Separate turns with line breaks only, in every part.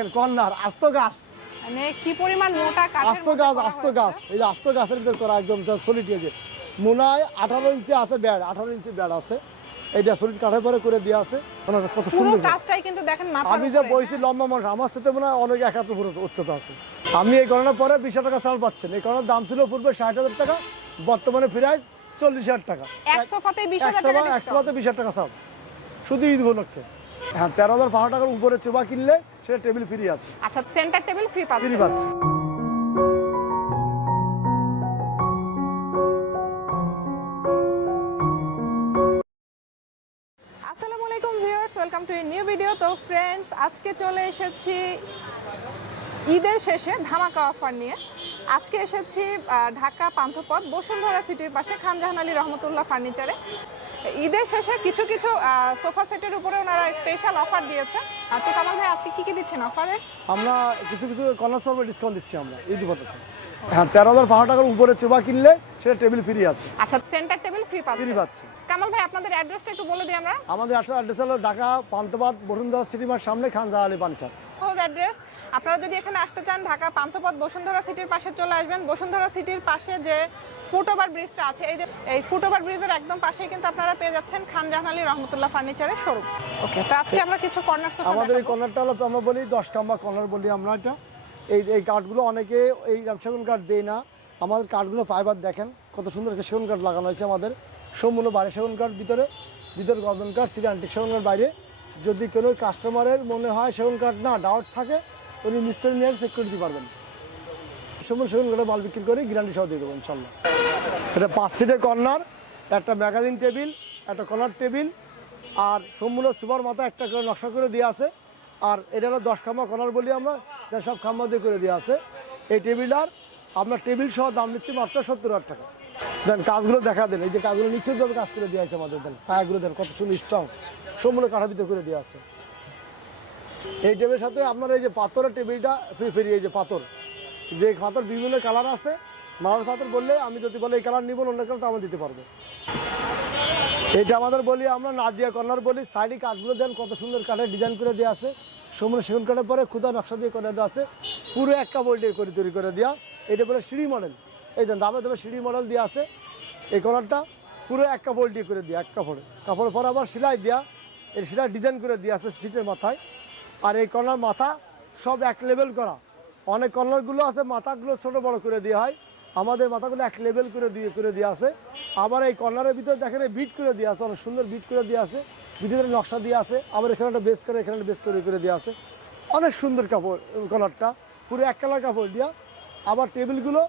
দেখেন কর্নার আস্ত গাছ।
মানে কি পরিমাণ মোটা কাঠের
আস্ত গাছ আস্ত গাছ। এই যে আস্ত গাছের ভিতর করা একদম সলিড যে। মোনায় আঠারো ইঞ্চি আছে ব্যাড আঠারো ইঞ্চি ব্যাড আছে। এইটা সলিড কাঠের পরে করে দেওয়া আছে। কত সুন্দর
কাজটাই কিন্তু দেখেন
আমি যে বইছি
হ্যাঁ?
লম্বা মানুষ আমার সাথে মনে হয় অনেক একাত্তর ফুট উচ্চতা আছে। আমি এই করোনার পরে বিশ হাজার টাকা চাল পাচ্ছেন। এই করোনার দাম ছিল পূর্বে ষাট হাজার টাকা বর্তমানে ফিরায় চল্লিশ হাজার টাকা।
এক সোফাতে
একশো
discount।
বিশ হাজার টাকা চাল। শুধু ঈদ উপলক্ষে। হ্যাঁ তেরো হাজার পাঁচশো টাকার উপরে চোবা কিনলে সেটা টেবিল ফ্রি আছে।
আচ্ছা সেন্টার টেবিল ফ্রি
ফ্রি পাচ্ছে।
আসসালামু আলাইকুম viewers welcome to a new video তো ফ্রেন্ডস আজকে চলে এসেছি ঈদের শেষে ধামাকা অফার নিয়ে। আজকে এসেছি আহ, ঢাকা পান্থপথ বসুন্ধরা সিটির পাশে খানজাহান আলী রহমতুল্লাহ ফার্নিচারে ঈদের শেষে কিছু কিছু সোফা সেটের উপরে ওনারা স্পেশাল অফার দিয়েছে আর তো কামাল ভাই, আজকে কি কি দিচ্ছেন অফারে
আমরা কিছু কিছু কর্নার সর্বে ডিসকাউন্ট দিচ্ছি আমরা ঈদ উপলক্ষে হ্যাঁ তেরো হাজার পাঁচশো টাকার উপরে চোবা কিনলে সেটা টেবিল ফ্রি আছে।
আচ্ছা সেন্টার টেবিল ফ্রি
ফ্রি
পাচ্ছেন
পাচ্ছে।
কামাল ভাই আপনাদের অ্যাড্রেসটা একটু বলে দিই আমরা।
আমাদের একটা অ্যাড্রেস হলো ঢাকা পান্তবাদ বসুন্ধরা সিনেমার সামনে খানজা আলী পাঞ্চার
সহজ অ্যাড্রেস আপনারা যদি এখানে আসতে চান ঢাকা পান্থপথ বসুন্ধরা সিটির পাশে চলে আসবেন। বসুন্ধরা সিটির পাশে যে ফুটওভার ব্রিজটা আছে এই যে এই ফুটওভার ব্রিজের একদম পাশেই কিন্তু আপনারা পেয়ে যাচ্ছেন খান জাহান আলী রহমতুল্লাহ ফার্নিচারের শোরুম। ওকে তো আজকে আমরা কিছু কর্নার
আমাদের এই। কর্নারটা হলো আমরা বলি দশ কাম্বা কর্নার বলি আমরা এটা। এই এই কাঠগুলো অনেকে এই সেগুন কাঠ দেয় না। আমাদের কাঠগুলো ফাইবার দেখেন, কত সুন্দর একটা সেগুন কাঠ লাগানো হয়েছে আমাদের। সম্পূর্ণ বাইরে সেগুন কাঠ ভিতরে ভিতরে গর্দন কাঠ সিটি আন্টিক সেগুন কাঠ বাইরে। যদি কোনো কাস্টমারের মনে হয় সেগুন কাঠ না ডাউট থাকে, উনি মিস্ত্রি নিয়ে চেক করে দিতে পারবেন। সম্পূর্ণ সেগুন কাঠের মাল বিক্রি করে গ্যারান্টি সহ দিয়ে দেবো ইনশাল্লাহ এটা পাঁচ সিটের কর্নার একটা ম্যাগাজিন টেবিল একটা কর্নার টেবিল আর সম্পূর্ণ সুপার মাথা একটা করে নকশা করে দিয়ে আছে। আর এটা হলো দশ কামা কর্নার বলি আমরা। যা সব খাম্বা দিয়ে করে দেওয়া আছে। এই টেবিলটার আপনার টেবিল সহ দাম নিচ্ছি মাত্র সত্তর হাজার টাকা। দেন কাজগুলো দেখা দেন, এই যে কাজগুলো নিখুঁতভাবে কাজ করে দেওয়া আছে আমাদের, দেন পায়াগুলো দেন কত সুন্দর স্ট্রং সম্পূর্ণ কাঠাপিতে করে দেওয়া আছে। এই টেবিলের সাথে আপনার এই যে পাথরের টেবিলটা, ফ্রি এই যে পাথর যে পাথর বিভিন্ন কালার আছে মারার পাথর বললে আমি যদি বলে এই কালার নিব, অন্য কালার আমি দিতে পারব। এটা আমাদের বলি, আমরা নাদিয়া কর্নার বলি, সাইডে কাঠগুলো দেন কত সুন্দর কাঠের ডিজাইন করে দেওয়া আছে। সমুদ্র সেগুন কাঠের পরে ক্ষুদা নকশা দিয়ে করে দেওয়া আছে। পুরো এক কাপড় দিয়ে করে তৈরি করে দেওয়া। এটা বলে সিঁড়ি মডেল। এই দেন দামে দামে সিঁড়ি মডেল দেওয়া আছে। এই কর্নারটা পুরো এক কাপড় দিয়ে করে দেওয়া, এক কাপড়ে। কাপড়ের পরে আবার সেলাই দেওয়া। এই সেলাই ডিজাইন করে দিয়ে আছে সিটের মাথায়। আর এই কর্নার মাথা সব এক লেভেল করা। অনেক কর্নারগুলো আছে, মাথাগুলো ছোট বড় করে দেওয়া হয়। আমাদের মাথাগুলো এক লেভেল করে দিয়ে, করে দেওয়া আছে। আবার এই কর্নারের ভিতরে দেখেন বিট করে দেওয়া আছে, অনেক সুন্দর বিট করে দেওয়া আছে। বিটের নকশা দিয়ে আছে আবার এখানে একটা বেস করে এখানে একটা বেস তৈরি করে দিয়ে আছে। অনেক সুন্দর কাপড় কর্নারটা পুরো এক কালার কাপড় দিয়া। আবার টেবিলগুলো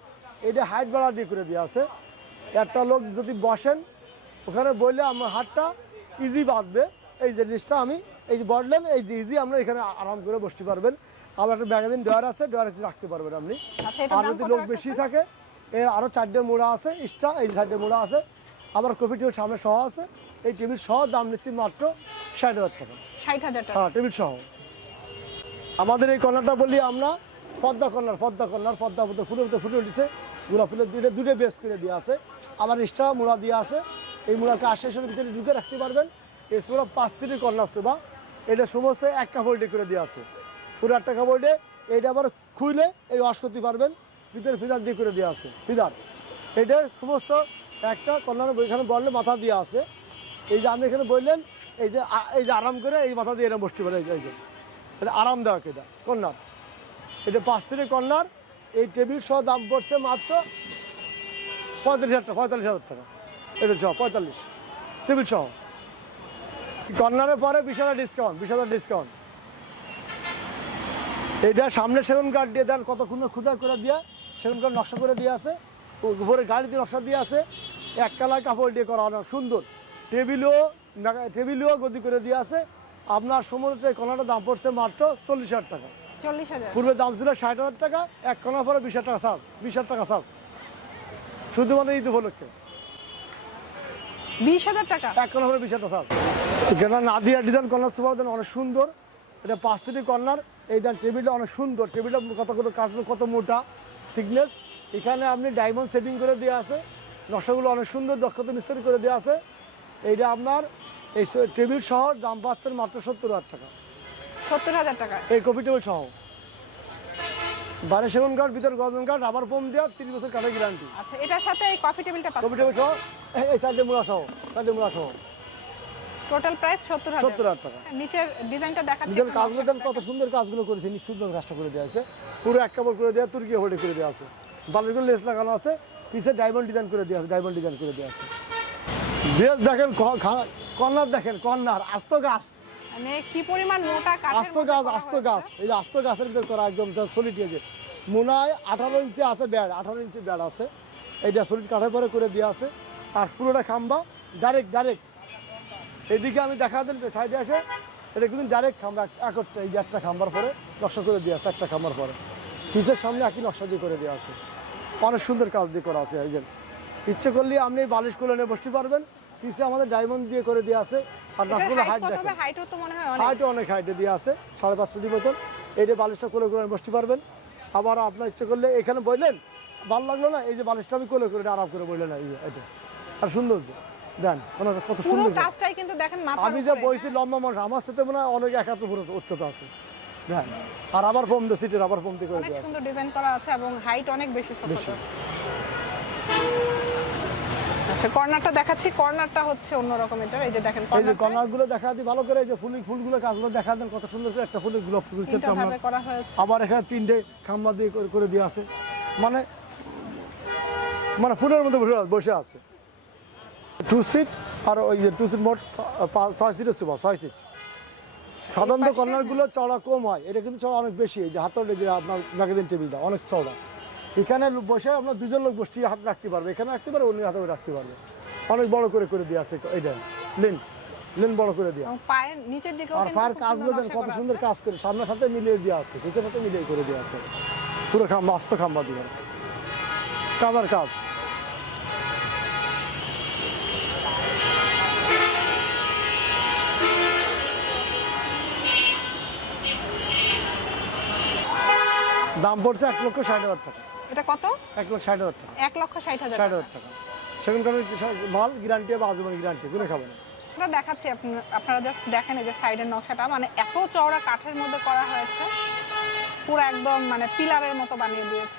এটা হাইট বাড়া দিয়ে করে দিয়ে আছে। একটা লোক যদি বসেন ওখানে বললে আমার হাতটা ইজি বাঁধবে। এই যে জিনিসটা আমি এই যে বললেন এই যে ইজি আমরা এখানে আরাম করে বসতে পারবেন। আবার একটা ম্যাগাজিন ডয়ার আছে ডয়ার রাখতে পারবেন আপনি।
আচ্ছা
আর যদি লোক বেশি থাকে এর আরও চারটে মোড়া আছে ইস্টা এই চারটে মোড়া আছে। আবার টেবিল সামনে সহ আছে। এই টেবিল সহ দাম নিচ্ছি মাত্র ষাট হাজার টাকা।
ষাট হাজার টাকা।
হ্যাঁ টেবিল সহ। আমাদের এই কর্নারটা বলি আমরা পদ্মা কর্নার পদ্মা কর্নার পদ্মা পদ্মা ফুলে ফুলে ফুলে উঠেছে। গুড়া ফুলের দুটো দুটো বেস করে দিয়ে আছে। আবার এক্সট্রা মুড়া দিয়ে আছে। এই মুড়াকে আশের ভিতরে ঢুকে রাখতে পারবেন। এছাড়া পাঁচ সিটির কর্নার সোফা এটা সমস্ত এক কাপড় করে দিয়ে আছে। পুরো একটা কাপড় দিয়ে এইটা আবার খুইলে এই ওয়াশ করতে পারবেন। ভিতরে ফিদার দিয়ে করে দেওয়া আছে। ফিদার এটা সমস্ত একটা কর্নার এখানে বললে মাথা দিয়ে আছে। এই যে আপনি এখানে বললেন, এই যে এই যে আরাম করে এই মাথা দিয়ে এরকম বসতে পারে, এই যে- এটা আরামদায়ক এটা কর্নার এটা পাঁচ সিটের কর্নার এই টেবিল সহ দাম পড়ছে মাত্র পঁয়তাল্লিশ হাজার টাকা, পঁয়তাল্লিশ হাজার টাকা। এটা সহ, পঁয়তাল্লিশ। টেবিল সহ। কর্নারের পরে বিশ হাজার ডিসকাউন্ট বিশ হাজার ডিসকাউন্ট এইটা সামনে সেগুন কাঠ দিয়ে দেন, কতক্ষণ ক্ষুদা করে দিয়ে সেগুন কাঠ নকশা করে দিয়ে আছে, উপরে গাড়ি দিয়ে নকশা দিয়ে আছে এক কালার কাপড় দিয়ে করা সুন্দর। টেবিলও টেবিলও গদি করে দিয়ে আছে। আপনার সমুদ্রে কর্নারটার দাম পড়ছে মাত্র চল্লিশ হাজার টাকা। পূর্বে দাম ছিল ষাট হাজার টাকা এক কর্নার পরে বিশ হাজার টাকা সার বিশ হাজার টাকা সার শুধুমাত্র ঈদ উপলক্ষে।
বিশ হাজার টাকা?
এক কর্নার পরে বিশ হাজার টাকা সার এখানে নাদিয়া ডিজাইন কর্নার সুপার দেন অনেক সুন্দর। এটা পাঁচ সিটি কর্নার। এই দেন টেবিলটা অনেক সুন্দর। টেবিলটা কত কত কাঠগুলো কত মোটা থিকনেস। এখানে আপনি ডায়মন্ড সেটিং করে দেওয়া আছে। নকশাগুলো অনেক সুন্দর দক্ষতা মিস্ত্রি করে দেওয়া আছে। এইটা আপনার এই টেবিল সহ দাম পাচ্ছেন মাত্র সত্তর হাজার টাকা।
সত্তর হাজার টাকা।
এই কপি টেবিল সহ। বাইরে সেগুন কাঠ ভিতরে গজন কাঠ আবার পম দেওয়া তিরিশ বছর কাঠের গ্যারান্টি
আচ্ছা এটার সাথে এই কফি টেবিলটা পাচ্ছেন?
টেবিল সহ এই- চারটে মূলা সহ চারটে মূলা সহ।
টোটাল প্রাইস সত্তর হাজার।
সত্তর হাজার টাকা।
নিচের ডিজাইনটা দেখাচ্ছি
নিজের কাজগুলো দেন কত সুন্দর কাজগুলো করেছে নিখুঁতভাবে কাজটা করে দেওয়া আছে পুরো এক কাপড় করে দেওয়া তুর্কি হোল্ডে করে দেওয়া আছে। বালিশগুলো লেস লাগানো আছে পিছে ডায়মন্ড ডিজাইন করে দেওয়া আছে ডায়মন্ড ডিজাইন করে দেওয়া আছে। ড্রেস দেখেন কর্নার দেখেন কর্নার আস্ত গাছ।
মানে কি পরিমাণ মোটা
আস্ত গাছ আস্ত গাছ। এই যে আস্ত গাছের ভিতর করা একদম সলিড যে। মোনায় আঠারো ইঞ্চি আছে ব্যাড আঠারো ইঞ্চি ব্যাড আছে। এইটা সলিড কাঠের পরে করে দেওয়া আছে। আর পুরোটা খাম্বা ডাইরেক্ট ডাইরেক্ট এদিকে আমি দেখা দেন সাইডে আসে এটা কিন্তু ডাইরেক্ট খাম্বা এক- একটা এই যে একটা খাম্বার পরে নকশা করে দেওয়া আছে একটা খাম্বার পরে। পিছের সামনে একই নকশা দিয়ে করে দেওয়া আছে। অনেক সুন্দর কাজ দিয়ে করা আছে এই যে। ইচ্ছে করলে আপনি বালিশ করে নিয়ে বসতে পারবেন। পিছে আমাদের ডায়মন্ড দিয়ে করে দেওয়া আছে। আর নাটগুলো হাইট দেখেন?
তো মনে হয় অনেক।
হাইটও অনেক হাইটে দিয়ে আছে সাড়ে পাঁচ ফুটি মতন। এইটা বালিশটা কোলে করে বসতে পারবেন। আবার আপনার ইচ্ছে করলে এখানে বললেন ভালো লাগল না? এই যে বালিশটা আমি কোলে করে আরাম করে বললেন এই যে এটা। আর সৌন্দর্য দেন ওনার কত সুন্দর।
কাজটাই কিন্তু দেখেন
আমি যে
উপরে,
বইছি লম্বা মানুষ আমার সাথে মনে হয় অনেক একাত্তর উচ্চতা আছে। আর আবার ফোম দিয়ে সিটের আবার ফোম দিয়ে করে
অনেক
দেওয়া
সুন্দর ডিজাইন করা আছে এবং হাইট অনেক বেশি। আচ্ছা কর্নারটা দেখাচ্ছি। কর্নারটা হচ্ছে অন্যরকম এটা। এই যে দেখেন
এই যে কর্নারগুলো দেখা দিই ভালো করে এই যে ফুল ফুলগুলো কাজগুলো দেখা দেন কত সুন্দর করে একটা ফুলের গ্লোব করেছে
করা হয়েছে।
আবার এখানে তিনটে খাম্বা দিয়ে করে- দেওয়া আছে। মানে মানে ফুলের মধ্যে বসে বসে আছে। টু সিট আর ওই যে টু সিট মোট ছয় সিটের সুবা ছয় সিট সাধারণত কর্নারগুলো চড়া কম হয় এটা কিন্তু চড়া অনেক বেশি এই যে হাতের যে আপনার ম্যাগাজিন টেবিলটা অনেক চড়া এখানে বসে আপনার দুজন লোক বসে হাত রাখতে পারবে এখানে রাখতে পারবে অন্য হাতে রাখতে পারবে। অনেক বড় করে করে দেওয়া আছে এইটা লেন লেন বড় করে দেওয়া
পায়ের নিচের দিকেও
আর পার কাজগুলো দেন কত সুন্দর কাজ করে সামনের সাথে মিলিয়ে দেওয়া আছে পিছনের সাথে মিলিয়ে করে দেওয়া আছে। পুরো খাম্বা আস্ত খাম্বা দিবেন। কাদার কাজ। দাম পড়ছে এক লক্ষ ষাট হাজার টাকা।
এটা কত?
এক লক্ষ ষাট হাজার টাকা।
এক লক্ষ ষাট হাজার
ষাট হাজার টাকা। সেখানকার মাল গ্যারান্টি বা আজীবন গ্যারান্টি গুলো খাবে না
আমরা দেখাচ্ছি আপনারা জাস্ট দেখেন এই যে সাইডের নকশাটা। মানে এত চওড়া কাঠের মধ্যে করা হয়েছে। পুরো একদম মানে পিলারের মতো বানিয়ে দিয়েছে।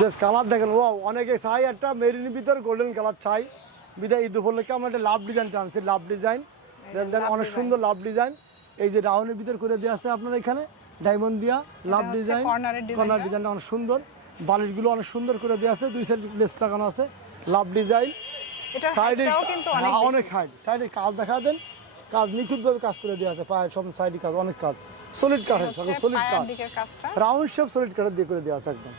বেশ কালার দেখেন ও অনেকে চাই একটা মেরিনের ভিতর গোল্ডেন কালার চাই বিদায় ঈদ উপলক্ষে আমরা একটা লাভ ডিজাইন টানছি লাভ ডিজাইন দেন অনেক সুন্দর লাভ ডিজাইন এই যে রাউন্ডের ভিতর করে দেওয়া আছে আপনার এখানে ডায়মন্ড দিয়া লাভ ডিজাইন কর্নার ডিজাইনটা অনেক সুন্দর। বালিশগুলো অনেক সুন্দর করে দেওয়া আছে দুই সাইড লেস লাগানো আছে। লাভ ডিজাইন সাইডে
অনেক।
হাইট সাইডে কাজ দেখা দেন কাজ নিখুঁতভাবে কাজ করে দেওয়া আছে পায়ের সব সাইডে কাজ অনেক কাজ। সলিড কাঠের সলিড কাঠ রাউন্ড শেপ সলিড কাঠের দিয়ে করে দেওয়া আছে একদম।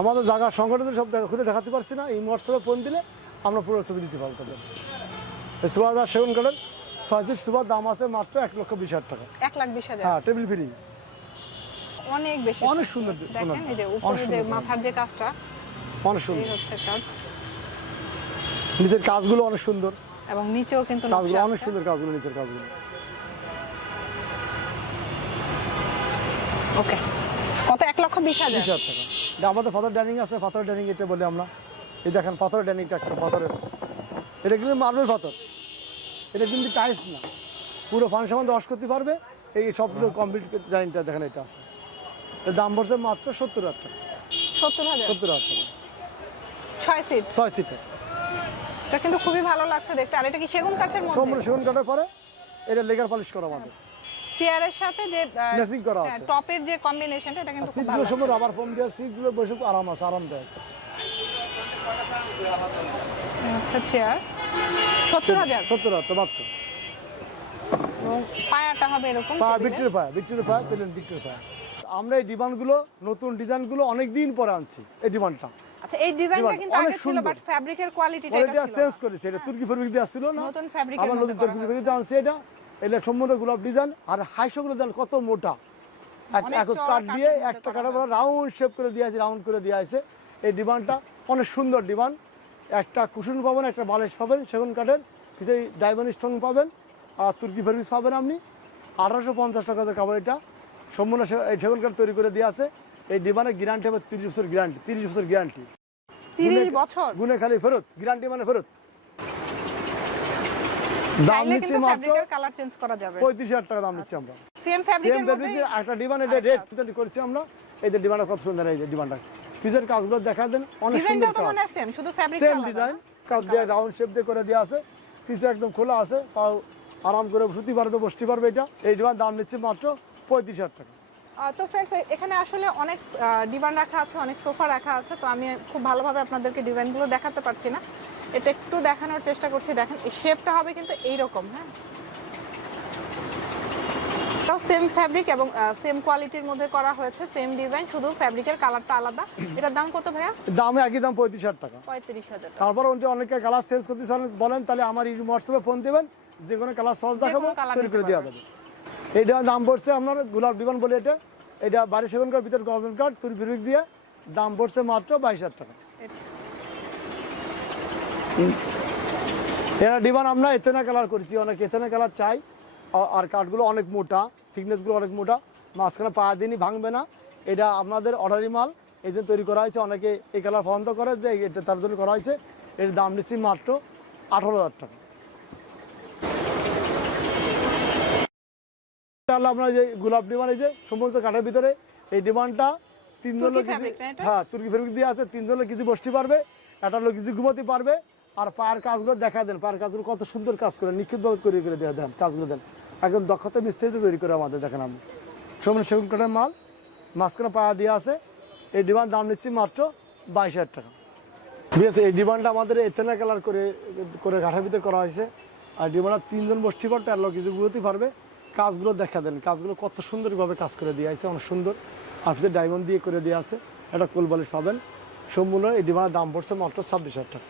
আমাদের জায়গা সংগঠন সব খুলে দেখাতে পারছি না এই হোয়াটসঅ্যাপে ফোন দিলে আমরা পুরো ছবি দিতে এই সুপার সেগুন কাঠের ছয় ফিট সুপার দাম আছে মাত্র এক লক্ষ বিশ হাজার টাকা।
এক লাখ বিশ হাজার।
হ্যাঁ টেবিল ফ্রি।
অনেক বেশি।
অনেক সুন্দর
দেখেন। এই যে উপরে যে মাথার যে কাজটা
অনেক সুন্দর।
হচ্ছে কাজ।
নিচের কাজগুলো অনেক সুন্দর।
এবং নিচেও কিন্তু
কাজগুলো অনেক সুন্দর কাজগুলো নিচের কাজগুলো।
ওকে। কত? এক লক্ষ বিশ হাজার।
বিশ হাজার টাকা। আমাদের পাথর ডাইনিং আছে পাথর ডাইনিং এটা বলি আমরা। এই দেখেন পাথর ডাইনিংটা একটা পাথরের এটা কিন্তু মার্বেল পাথর এটা কিন্তু টাইলস না। পুরো ফাংশন দশ করতে পারবে। এই সবগুলো কমপ্লিট ডাইনিংটা দেখেন এটা আছে। এর দাম পড়ছে মাত্র সত্তর হাজার টাকা।
সত্তর হাজার?
সত্তর হাজার টাকা।
ছয় সিট
ছয় সিটের
এটা কিন্তু খুবই ভালো লাগছে দেখতে। আর এটা কি সেগুন কাঠের
সম্পূর্ণ
মধ্যে
সেগুন কাটার পরে এটা লেগার পলিশ করা আমাদের
চেয়ারের সাথে যে
Matching করা আছে।
টপের যে কম্বিনেশনটা এটা কিন্তু খুব ভালো
সময় রাবার ফোম দেওয়া সিটগুলো বসে খুব আরাম আছে আরামদায়ক।
আচ্ছা চেয়ার সত্তর হাজার।
সত্তর হাজার টাকা মাত্র।
পায়াটা হবে এরকম
পা
টেবিলের।
পায়া ভিক্টোরিয়া পায়া পেলেন ভিক্টোরিয়া পায়া। আমরা এই ডিমান্ডগুলো নতুন ডিজাইনগুলো অনেক দিন পরে আনছি এই ডিমান্ডটা।
আচ্ছা এই ডিজাইনটা কিন্তু আগে ছিল বাট ফ্যাব্রিকের কোয়ালিটিটা এটা ছিল
চেঞ্জ করেছে এটা তুর্কি ফেব্রিক দিয়ে আসছিল না।
নতুন fabric এর
নতুন তুর্কি ফেব্রিক আনছি এটা এটা সম্পূর্ণ গোলাপ ডিজাইন আর হাইশোগুলো দেন কত মোটা। এক দিয়ে একটা কাঠের রাউন্ড শেপ করে দিয়ে আছে রাউন্ড করে দিয়ে আছে। এই ডিমান্ডটা অনেক সুন্দর ডিমান্ড। একটা কুশন পাবেন একটা বালিশ পাবেন সেগুন কাঠের কিছু ডায়মন্ড স্টোন পাবেন আর তুর্কি ফেব্রিক পাবেন আপনি। আঠারোশো পঞ্চাশ টাকা কাপড় এটা সম্পূর্ণ এই সেগুন কাঠ তৈরি করে দিয়ে আছে। এই ডিমান্ডের গ্যারান্টি হবে তিরিশ বছর গ্যারান্টি তিরিশ বছর গ্যারান্টি
তিরিশ বছর?
গুনে খালি ফেরত গ্যারান্টি মানে ফেরত। দাম নিচ্ছি মাত্র
কালার চেঞ্জ করা যাবে।
পঁয়ত্রিশ হাজার টাকা দাম নিচ্ছি আমরা।
সেম ফ্যাব্রিকের মধ্যে
একটা ডিমান্ড এটা রেট করেছি আমরা। এই যে ডিমান্ডটা কত সুন্দর এই যে ডিমান্ডটা পিসের কাজগুলো দেখা দেন অনেক সুন্দর কাজ।
শুধু ফ্যাব্রিক
সেম ডিজাইন কাজ দিয়ে রাউন্ড শেপ দিয়ে করে দেওয়া আছে। পিসে একদম খোলা আছে পাও আরাম করে শুতে পারবে বসতে পারবে এটা। এই ডিমান্ড দাম নিচ্ছে মাত্র পঁয়ত্রিশ হাজার টাকা।
তো ফ্রেন্ডস এখানে আসলে অনেক ডিমান্ড রাখা আছে অনেক সোফা রাখা আছে তো আমি খুব ভালোভাবে আপনাদেরকে ডিজাইনগুলো দেখাতে পারছি না। এটা একটু দেখানোর চেষ্টা করছি দেখেন এই শেপটা হবে কিন্তু এইরকম হ্যাঁ? এটাও সেম ফ্যাব্রিক এবং সেম কোয়ালিটির মধ্যে করা হয়েছে সেম ডিজাইন শুধু ফ্যাব্রিকের কালারটা আলাদা। এটার দাম কত ভাইয়া?
দামে একই দাম পঁয়ত্রিশ হাজার টাকা।
পঁয়ত্রিশ হাজার টাকা।
তারপর অনেকে কালার চেঞ্জ করতে চান বলেন তাহলে আমার এই হোয়াটসঅ্যাপে ফোন দেবেন যে কোনো কালার সহজ দেখাবো তৈরি করে দেওয়া যাবে। এইটা দাম পড়ছে আপনার গোলাপ ডিমান্ড বলে এটা। এটা বাড়ি সেগুনকার ভিতর গজন কাঠ তুরি ফিরিক দিয়ে দাম পড়ছে মাত্র বাইশ হাজার টাকা। এরা ডিমান্ড আমরা এথেনা কালার করেছি অনেক এথেনা কালার চাই। আর কাঠগুলো অনেক মোটা থিকনেসগুলো অনেক মোটা মাঝখানে পা দিনই ভাঙবে না। এটা আপনাদের অর্ডারি মাল এই জন্য তৈরি করা হয়েছে অনেকে এই কালার পছন্দ করে যে এটা তার জন্য করা হয়েছে। এর দাম নিচ্ছি মাত্র আঠারো হাজার টাকা। তাহলে আপনার যে গোলাপ ডিমান্ড এই যে সমস্ত কাঠের ভিতরে এই ডিমান্ডটা তিনজন লোক? হ্যাঁ তুর্কি ফেব্রিক দিয়ে আছে তিনজন লোক কিছু বসতে পারবে একটা লোক কিছু ঘুমোতে পারবে আর পায়ের কাজগুলো দেখা দেন পায়ের কাজগুলো কত সুন্দর কাজ করে, নিখুঁতভাবে করে করে দেওয়া দেন কাজগুলো দেন। একদম দক্ষতা বিস্তারিত তৈরি করে আমাদের দেখেন আমি। সমান সেগুন কাঠের মাল, মাঝখানে পায়া দিয়ে আছে। এই ডিমান্ড দাম নিচ্ছি মাত্র বাইশ হাজার টাকা। ঠিক আছে, এই ডিমান্ডটা আমাদের এথেনা কালার করে করে কাঠের ভিতরে করা হয়েছে। আর ডিমান্ডটা তিনজন বসতে পারবে আর লোক কিছু ঘুরতে পারবে। কাজগুলো দেখা দেন, কাজগুলো কত সুন্দরভাবে কাজ করে দিয়ে আছে অনেক সুন্দর। আর ডায়মন্ড দিয়ে করে দিয়ে আছে, একটা কোল বালিশ পাবেন। সম্পূর্ণ এই ডিমান্ডের দাম পড়ছে মাত্র ছাব্বিশ হাজার টাকা।